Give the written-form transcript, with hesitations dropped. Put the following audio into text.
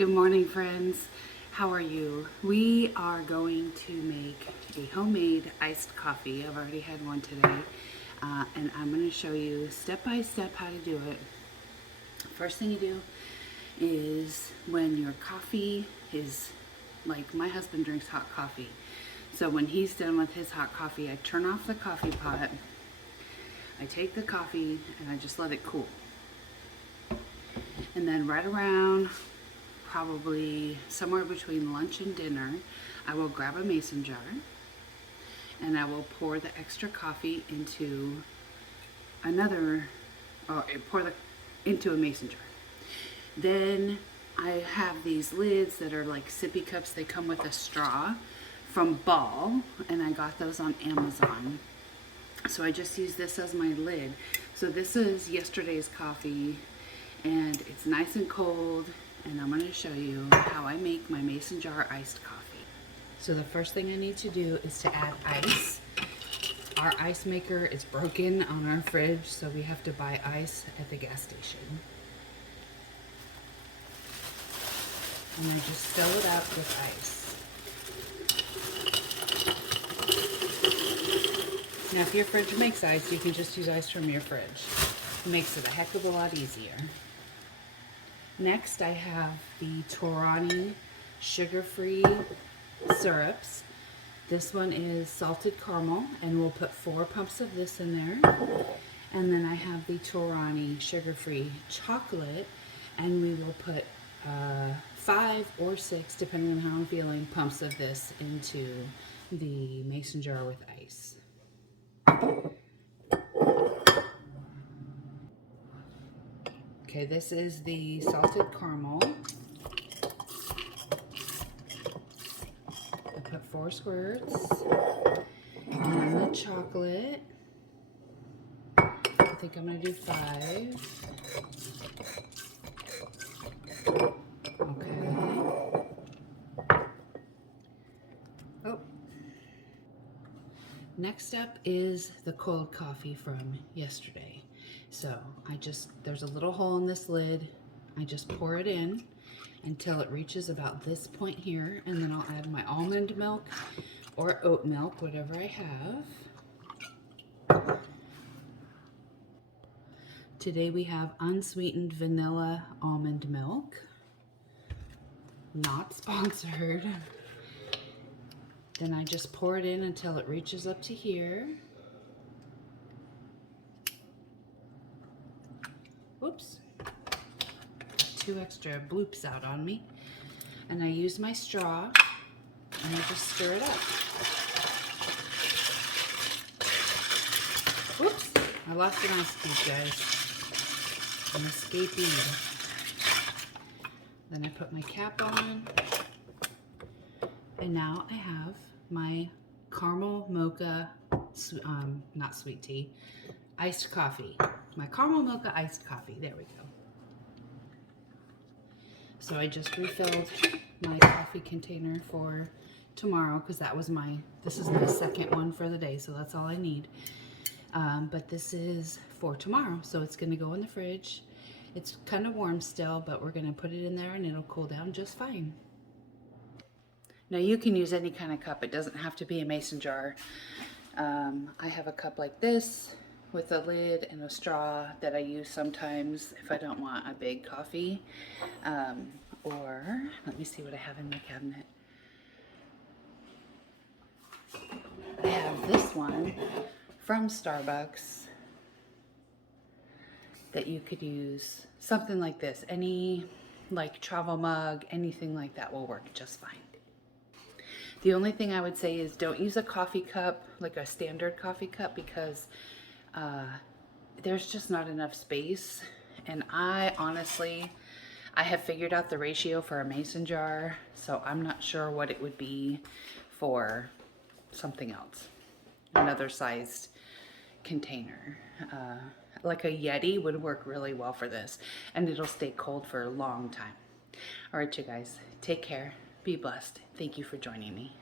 Good morning, friends. How are you? We are going to make a homemade iced coffee. I've already had one today, and I'm going to show you step by step how to do it. First thing you do is when your coffee is, like my husband drinks hot coffee. So when he's done with his hot coffee, I turn off the coffee pot. I take the coffee and I just let it cool. And then right around probably somewhere between lunch and dinner, I will grab a mason jar and I will pour the extra coffee into into a mason jar. Then I have these lids that are like sippy cups. They come with a straw from Ball, and I got those on Amazon. So I just use this as my lid. So this is yesterday's coffee, and it's nice and cold, and I'm going to show you how I make my mason jar iced coffee. So the first thing I need to do is to add ice. Our ice maker is broken on our fridge, so we have to buy ice at the gas station. And I just fill it up with ice. Now if your fridge makes ice, you can just use ice from your fridge. It makes it a heck of a lot easier. Next, I have the Torani sugar-free syrups. This one is salted caramel, and we'll put 4 pumps of this in there. And then I have the Torani sugar-free chocolate, and we will put 5 or 6, depending on how I'm feeling, pumps of this into the mason jar with ice. Okay, this is the salted caramel. I put 4 squirts. And then the chocolate, I think I'm going to do 5. Okay. Oh. Next up is the cold coffee from yesterday. So there's a little hole in this lid. I just pour it in until it reaches about this point here, and then I'll add my almond milk or oat milk, whatever I have. Today we have unsweetened vanilla almond milk. Not sponsored. Then I just pour it in until it reaches up to here. Whoops. 2 extra bloops out on me. And I use my straw and I just stir it up. Whoops. I lost an ice cube, guys. I'm escaping. Then I put my cap on. And now I have my caramel mocha, not sweet tea, iced coffee. My caramel mocha iced coffee. There we go. So I just refilled my coffee container for tomorrow, because this is my second one for the day, so that's all I need. But this is for tomorrow, so it's going to go in the fridge. It's kind of warm still, but we're going to put it in there and it'll cool down just fine. Now you can use any kind of cup. It doesn't have to be a mason jar. I have a cup like this with a lid and a straw that I use sometimes if I don't want a big coffee. Or let me see what I have in my cabinet. I have this one from Starbucks that you could use, something like this. Any like travel mug, anything like that will work just fine. The only thing I would say is don't use a coffee cup, like a standard coffee cup, because there's just not enough space. And I have figured out the ratio for a mason jar, so I'm not sure what it would be for something else, another sized container. Like a Yeti would work really well for this, and it'll stay cold for a long time. All right, you guys, take care. Be blessed. Thank you for joining me.